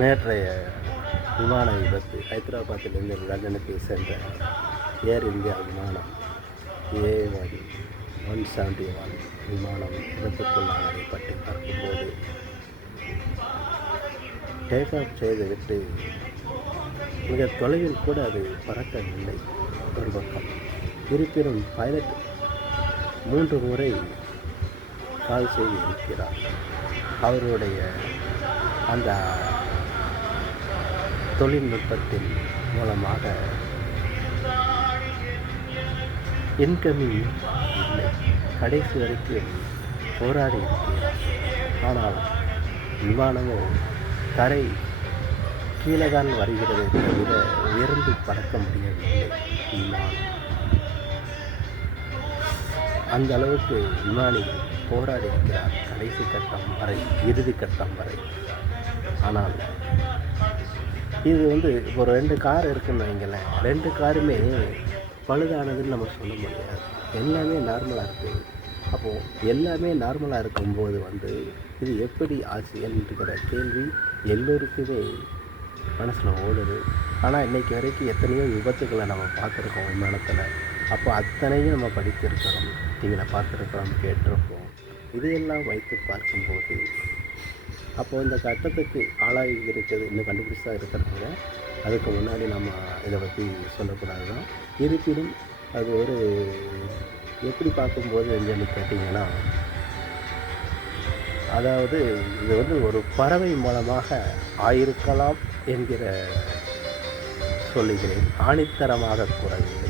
நேற்றைய விமான விபத்து ஹைதராபாத்திலிருந்து லண்டனுக்கு சென்ற ஏர் இந்தியா விமானம் A171 விமானம் விபத்துக்குள்ளானதை பற்றி பார்க்கும்போது, டேக் ஆஃப் செய்துவிட்டு மிக தொலைவில் கூட அது பறக்கவில்லை ஒரு பக்கம். இருப்பினும் பைலட் 3 முறை கால் செய்து இருக்கிறார். அவருடைய அந்த தொழில்நுட்பத்தின் மூலமாக இன்கமிங் இல்லை, கடைசி வரைக்கும் போராடி இருக்கிறார். ஆனால் விமானமோ தரை கீழே தான் வருகிறதை தவிர உயர்ந்து பறக்க முடியவில்லை. விமானம் அந்த அளவுக்கு விமானி போராடி இருக்கிறார் கடைசி கட்டம் வரை, இறுதி கட்டம் வரை. ஆனால் இது இப்போ 2 கார் இருக்குன்னு வைங்களேன், 2 காருமே பழுதானதுன்னு நம்ம சொல்ல முடியாது. எல்லாமே நார்மலாக இருக்குது. அப்போது எல்லாமே நார்மலாக இருக்கும்போது இது எப்படி ஆச்சு என்கிற கேள்வி எல்லோருக்குமே மனசில் ஓடுது. ஆனால் இன்றைக்கி வரைக்கும் எத்தனையோ விபத்துக்களை நம்ம பார்த்துருக்கோம் விமானத்தில். அப்போ அத்தனையும் நம்ம படித்திருக்கிறோம், டிவியில் பார்த்துருக்கிறோம், கேட்டிருப்போம். இதையெல்லாம் வைத்து பார்க்கும்போது அப்போது இந்த கட்டத்துக்கு ஆளாகி இருக்கிறது இன்னும் கண்டுபிடிச்சு தான் இருக்கிறாங்க. அதுக்கு முன்னாடி நம்ம இதை பற்றி சொல்லக்கூடாது தான். இருப்பினும் அது எப்படி பார்க்கும்போது சொல்லி கேட்டிங்கன்னா, அதாவது இது ஒரு பறவை மூலமாக ஆயிருக்கலாம் என்கிற சொல்லுகிறேன். ஆணித்தரமாக கூறவில்லை.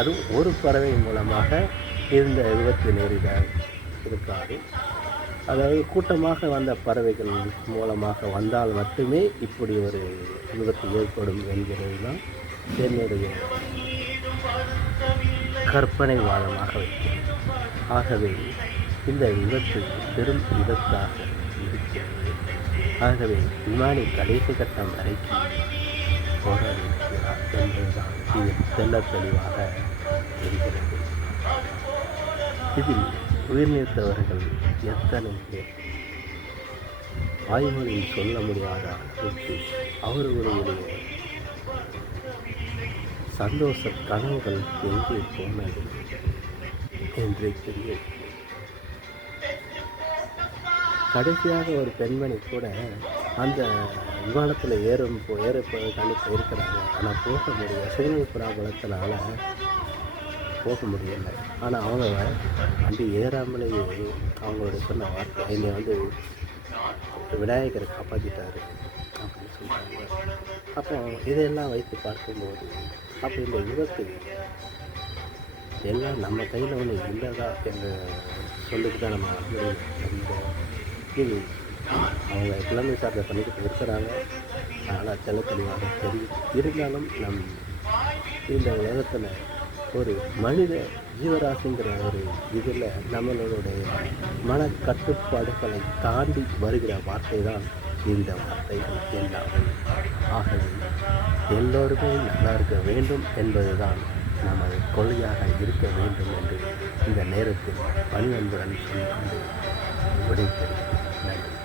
அதுவும் ஒரு பறவை மூலமாக இந்த விபத்து நேரிட இருக்காது. அதாவது கூட்டமாக வந்த பறவைகள் மூலமாக வந்தால் மட்டுமே இப்படி ஒரு விபத்து ஏற்படும் என்கிறது தான் என்னுடைய கற்பனை வாதமாக வைக்கிறேன். ஆகவே இந்த விபத்து பெரும் விபத்தாக இருக்கிறது. ஆகவே விமானி கடைசி கட்டம் வரைக்கும் போராடி இருக்கிறார் என்பதுதான் இதில் தெல்ல தெளிவாக இருக்கிறது. இதில் உயிர் நீத்தவர்கள் எத்தனை பேர் வாய்மொழியில் சொல்ல முடியாத அளவுக்கு அவர்களுடைய சந்தோஷ கனவுகள் எங்கே போனது என்றே தெரிய. கடைசியாக ஒரு பெண்மணி கூட அந்த விமானத்தில் ஏறப்போவதற்காண்டி போயிருக்கிறாங்க. ஆனால் போக முடியல, சிக்னல் ப்ராப்ளத்தினால போக முடியலை. ஆனால் அவங்க வண்டி ஏறாமலேயே அவங்களோட சொன்ன வார்த்தை, என்னை விநாயகரை காப்பாற்றிட்டாரு அப்படின்னு சொல்கிறாங்க. அப்போ இதையெல்லாம் வைத்து பார்க்கும்போது அப்போ இந்த விபத்து எல்லாம் நம்ம கையில் இல்லைதா என்ற சொல்லுக்கு தான் நம்ம இது அவங்க எல்லாமே சார்ந்த பண்ணிக்கிட்டு இருக்கிறாங்க. அதனால் தெளிவாக தெரியும். இருந்தாலும் இந்த உலகத்தில் ஒரு மனித ஜீவராசிங்கிற ஒரு இதில் நம்மளுடைய மனக்கட்டுப்பாடுகளை தாண்டி வருகிற வார்த்தை தான் இந்த வார்த்தைகள் எல்லாமே. ஆகவே எல்லோருமே நல்லா இருக்க வேண்டும் என்பது தான் நமது கொள்கையாக இருக்க வேண்டும் என்று இந்த நேரத்தில் பணிவன்புடன் சொல்லிக்கொண்டு விடைபெறுகிறேன். நன்றி.